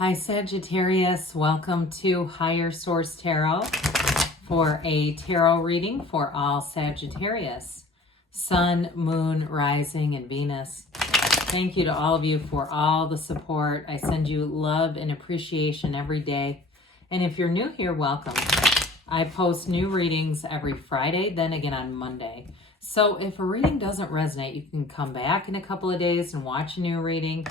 Hi Sagittarius, welcome to Higher Source Tarot for a tarot reading for all Sagittarius, Sun, Moon, Rising, and Venus. Thank you to all of you for all the support. I send you love and appreciation every day. And if you're new here, welcome. I post new readings every Friday, then again on Monday. So if a reading doesn't resonate, you can come back in a couple of days and watch a new reading.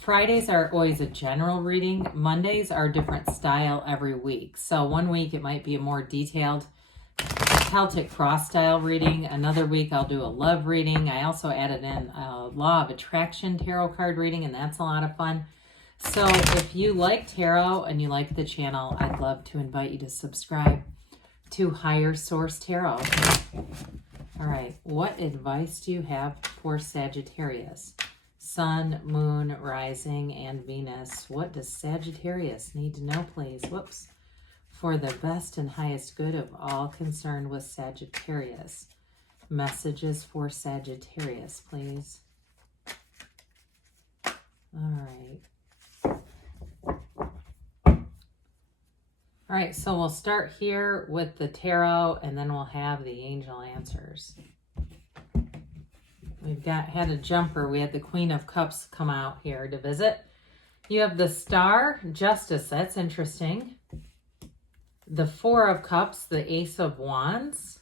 Fridays are always a general reading. Mondays are a different style every week. So one week it might be a more detailed Celtic cross style reading. Another week I'll do a love reading. I also added in a law of attraction tarot card reading, and that's a lot of fun. So if you like tarot and you like the channel, I'd love to invite you to subscribe to Higher Source Tarot. All right, what advice do you have for Sagittarius? Sun, Moon, Rising, and Venus. What does Sagittarius need to know, please? Whoops. For the best and highest good of all concerned with Sagittarius. Messages for Sagittarius, please. All right, so we'll start here with the tarot, and then we'll have the angel answers. We've had a jumper. We had the Queen of Cups come out here to visit. You have the Star, Justice. That's interesting. The Four of Cups, the Ace of Wands,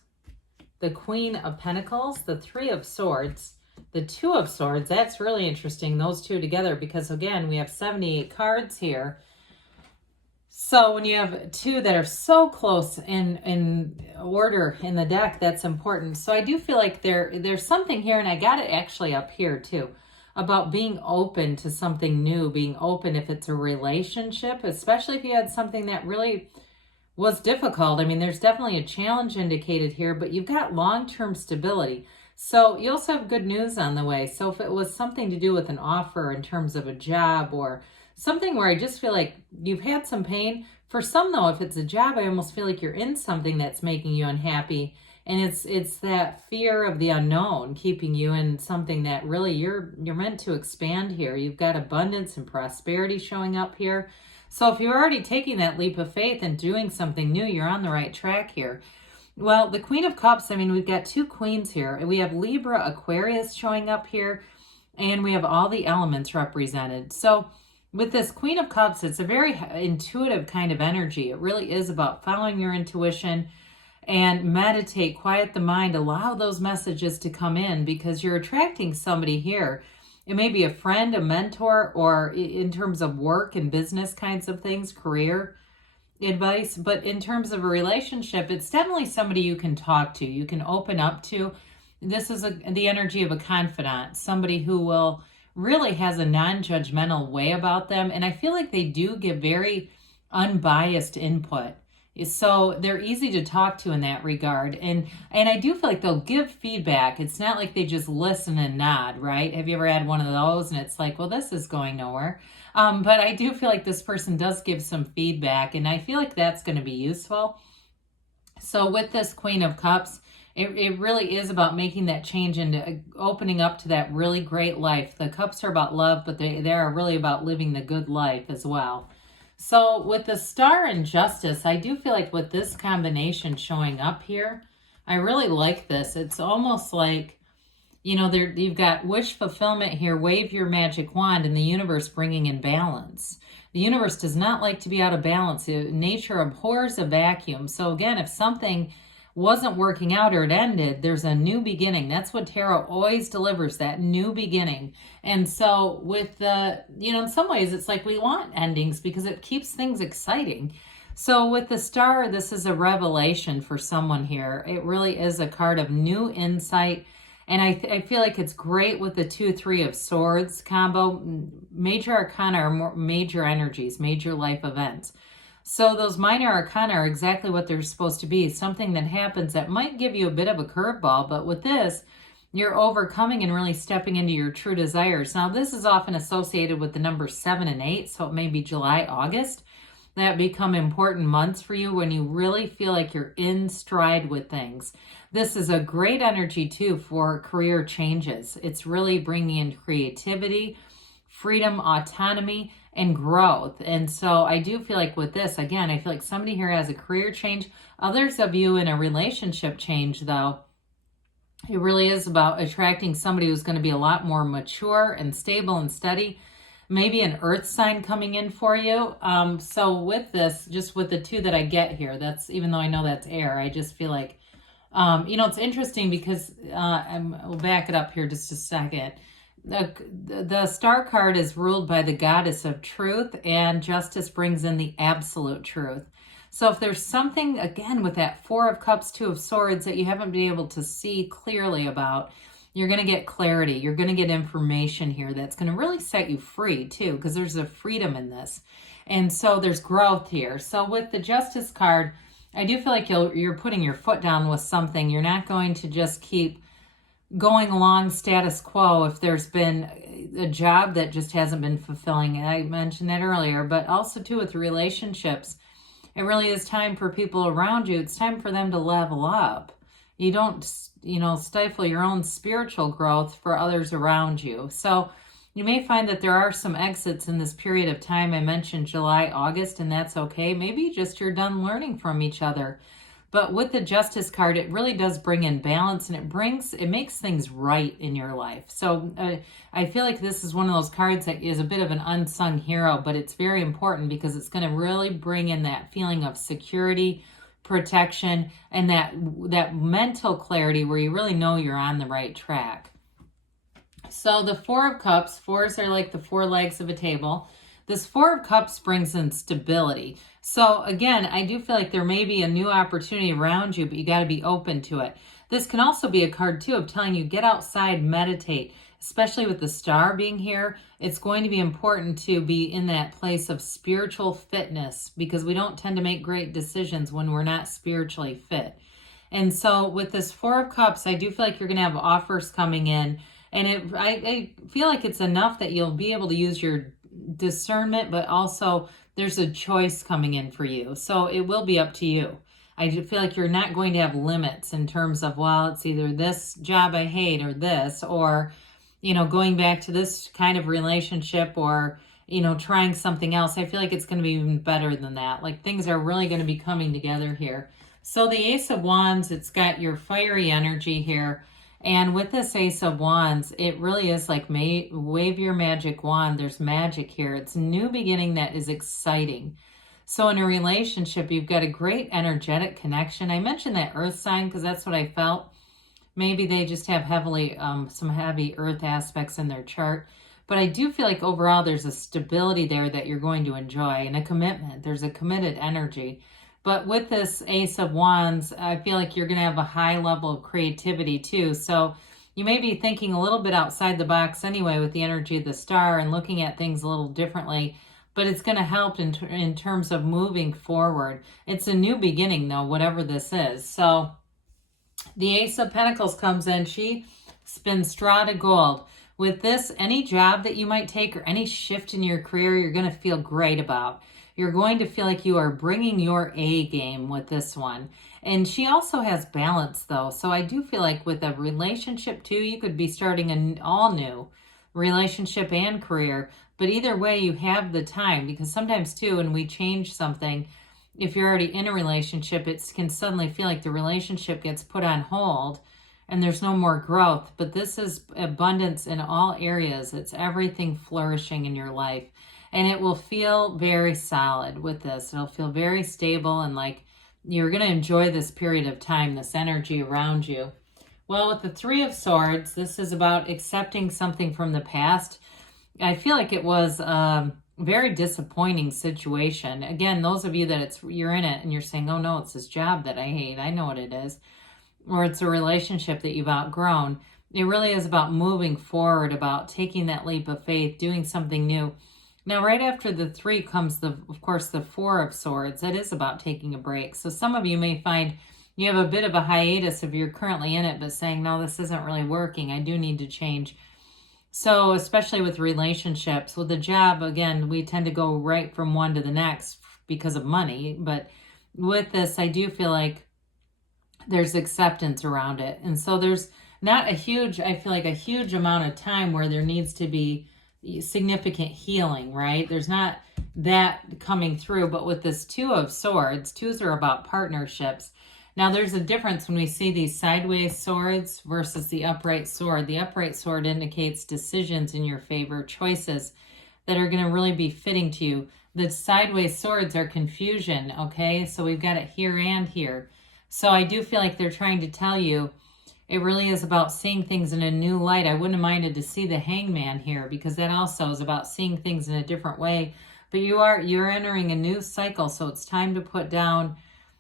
the Queen of Pentacles, the Three of Swords, the Two of Swords. That's really interesting, those two together, because again, we have 78 cards here. So when you have two that are so close in order in the deck, that's important. So I do feel like there's something here, and I got it actually up here too, about being open to something new, being open if it's a relationship, especially if you had something that really was difficult. I mean, there's definitely a challenge indicated here, but you've got long-term stability. So you also have good news on the way. So if it was something to do with an offer in terms of a job or something where I just feel like you've had some pain. For some, though, if it's a job, I almost feel like you're in something that's making you unhappy. And it's that fear of the unknown keeping you in something that really you're meant to expand here. You've got abundance and prosperity showing up here. So if you're already taking that leap of faith and doing something new, you're on the right track here. Well, the Queen of Cups, I mean, we've got two queens here. We have Libra, Aquarius showing up here, and we have all the elements represented. So with this Queen of Cups, it's a very intuitive kind of energy. It really is about following your intuition and meditate, quiet the mind, allow those messages to come in because you're attracting somebody here. It may be a friend, a mentor, or in terms of work and business kinds of things, career advice. But in terms of a relationship, it's definitely somebody you can talk to, you can open up to. This is the energy of a confidant, somebody who will really has a non-judgmental way about them. And I feel like they do give very unbiased input. So they're easy to talk to in that regard. And I do feel like they'll give feedback. It's not like they just listen and nod, right? Have you ever had one of those? And it's like, well, this is going nowhere. But I do feel like this person does give some feedback. And I feel like that's going to be useful. So with this Queen of Cups, it really is about making that change and opening up to that really great life. The cups are about love, but they are really about living the good life as well. So with the Star and Justice, I do feel like with this combination showing up here, I really like this. It's almost like, you know, you've got wish fulfillment here, wave your magic wand, and the universe bringing in balance. The universe does not like to be out of balance. Nature abhors a vacuum. So again, if something wasn't working out or it ended, there's a new beginning. That's what tarot always delivers, that new beginning. And so with the, you know, in some ways it's like we want endings because it keeps things exciting. So with the Star, this is a revelation for someone here. It really is a card of new insight. And I feel like it's great with the 2-3 of Swords combo. Major arcana are more major energies, major life events. So those minor arcana are exactly what they're supposed to be. Something that happens that might give you a bit of a curveball, but with this, you're overcoming and really stepping into your true desires. Now, this is often associated with the numbers 7 and 8, so it may be July, August, that become important months for you when you really feel like you're in stride with things. This is a great energy, too, for career changes. It's really bringing in creativity, freedom, autonomy, and growth. And so I do feel like with this, again, I feel like somebody here has a career change. Others of you in a relationship change, though. It really is about attracting somebody who's going to be a lot more mature and stable and steady. Maybe an earth sign coming in for you. So with this, just with the two that I get here, that's, even though I know that's air, I just feel like, it's interesting because we'll back it up here just a second. The star card is ruled by the goddess of truth, and justice brings in the absolute truth. So if there's something, again, with that Four of Cups, Two of Swords that you haven't been able to see clearly about, you're going to get clarity. You're going to get information here that's going to really set you free too, because there's a freedom in this. And so there's growth here. So with the Justice card, I do feel like you're putting your foot down with something. You're not going to just keep going along status quo if there's been a job that just hasn't been fulfilling. I mentioned that earlier, but also too with relationships. It really is time for people around you. It's time for them to level up. You don't, stifle your own spiritual growth for others around you. So you may find that there are some exits in this period of time. I mentioned July, August, and that's okay. Maybe just you're done learning from each other. But with the Justice card, it really does bring in balance, and it makes things right in your life. So I feel like this is one of those cards that is a bit of an unsung hero, but it's very important because it's going to really bring in that feeling of security, protection, and that mental clarity where you really know you're on the right track. So the Four of Cups, fours are like the four legs of a table. This Four of Cups brings in stability. So again, I do feel like there may be a new opportunity around you, but you got to be open to it. This can also be a card too of telling you, get outside, meditate, especially with the star being here. It's going to be important to be in that place of spiritual fitness because we don't tend to make great decisions when we're not spiritually fit. And so with this Four of Cups, I do feel like you're going to have offers coming in. And I feel like it's enough that you'll be able to use your discernment, but also there's a choice coming in for you. So it will be up to you. I feel like you're not going to have limits in terms of, well, it's either this job I hate or this, or, going back to this kind of relationship or, trying something else. I feel like it's going to be even better than that. Like things are really going to be coming together here. So the Ace of Wands, it's got your fiery energy here. And with this Ace of Wands, it really is like wave your magic wand. There's magic here. It's a new beginning that is exciting. So in a relationship, you've got a great energetic connection. I mentioned that earth sign because that's what I felt. Maybe they just have some heavy earth aspects in their chart. But I do feel like overall there's a stability there that you're going to enjoy and a commitment. There's a committed energy. But with this Ace of Wands, I feel like you're going to have a high level of creativity too. So you may be thinking a little bit outside the box anyway with the energy of the star and looking at things a little differently. But it's going to help in terms of moving forward. It's a new beginning though, whatever this is. So the Ace of Pentacles comes in. She spins straw to gold. With this, any job that you might take or any shift in your career, you're going to feel great about. You're going to feel like you are bringing your A game with this one. And she also has balance though. So I do feel like with a relationship too, you could be starting an all new relationship and career. But either way, you have the time because sometimes too, when we change something, if you're already in a relationship, it can suddenly feel like the relationship gets put on hold and there's no more growth. But this is abundance in all areas. It's everything flourishing in your life. And it will feel very solid with this. It'll feel very stable and like you're going to enjoy this period of time, this energy around you. Well, with the Three of Swords, this is about accepting something from the past. I feel like it was a very disappointing situation. Again, those of you that you're in it and you're saying, oh no, it's this job that I hate. I know what it is. Or it's a relationship that you've outgrown. It really is about moving forward, about taking that leap of faith, doing something new. Now, right after the three comes, of course, the Four of Swords. That is about taking a break. So some of you may find you have a bit of a hiatus if you're currently in it, but saying, no, this isn't really working. I do need to change. So especially with relationships, with the job, again, we tend to go right from one to the next because of money. But with this, I do feel like there's acceptance around it. And so there's not I feel like a huge amount of time where there needs to be significant healing, right? There's not that coming through. But with this Two of Swords, twos are about partnerships. Now, there's a difference when we see these sideways swords versus the upright sword. The upright sword indicates decisions in your favor, choices that are going to really be fitting to you. The sideways swords are confusion, okay? So we've got it here and here. So I do feel like they're trying to tell you it really is about seeing things in a new light. I wouldn't have minded to see the Hangman here, because that also is about seeing things in a different way. But you're entering a new cycle, so it's time to put down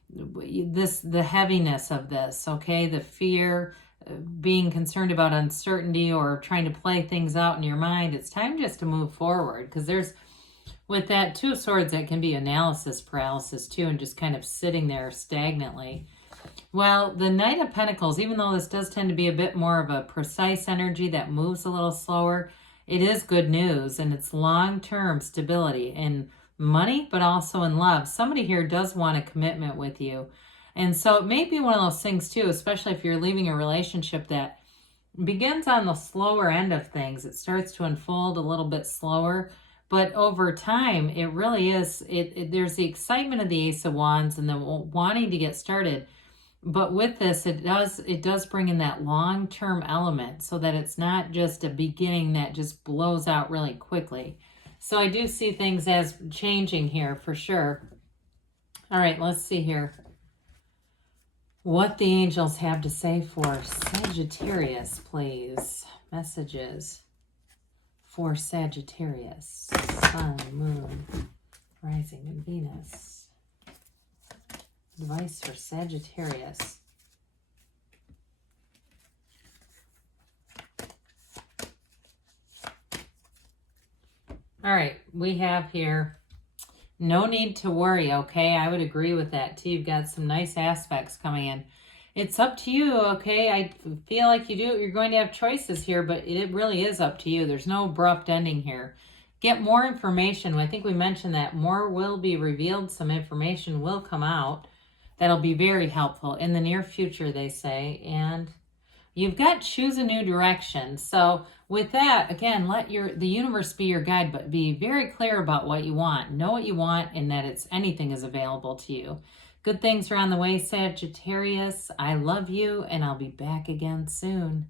the heaviness of this, okay? The fear, being concerned about uncertainty or trying to play things out in your mind. It's time just to move forward, because there's, with that Two of Swords, that can be analysis paralysis too, and just kind of sitting there stagnantly. Well, the Knight of Pentacles, even though this does tend to be a bit more of a precise energy that moves a little slower, it is good news, and it's long-term stability in money, but also in love. Somebody here does want a commitment with you. And so it may be one of those things too, especially if you're leaving a relationship that begins on the slower end of things. It starts to unfold a little bit slower, but over time, it really is, there's the excitement of the Ace of Wands and the wanting to get started. But with this, it does bring in that long-term element, so that it's not just a beginning that just blows out really quickly. So I do see things as changing here for sure. All right, let's see here what the angels have to say for Sagittarius, please. Messages for Sagittarius. Sun, Moon, Rising, and Venus. Advice for Sagittarius. All right, we have here, no need to worry, okay? I would agree with that too. You've got some nice aspects coming in. It's up to you, okay? I feel like you're going to have choices here, but it really is up to you. There's no abrupt ending here. Get more information. I think we mentioned that more will be revealed. Some information will come out. That'll be very helpful in the near future, they say. And you've got choose a new direction. So with that, again, let the universe be your guide, but be very clear about what you want. Know what you want, and that anything is available to you. Good things are on the way, Sagittarius. I love you, and I'll be back again soon.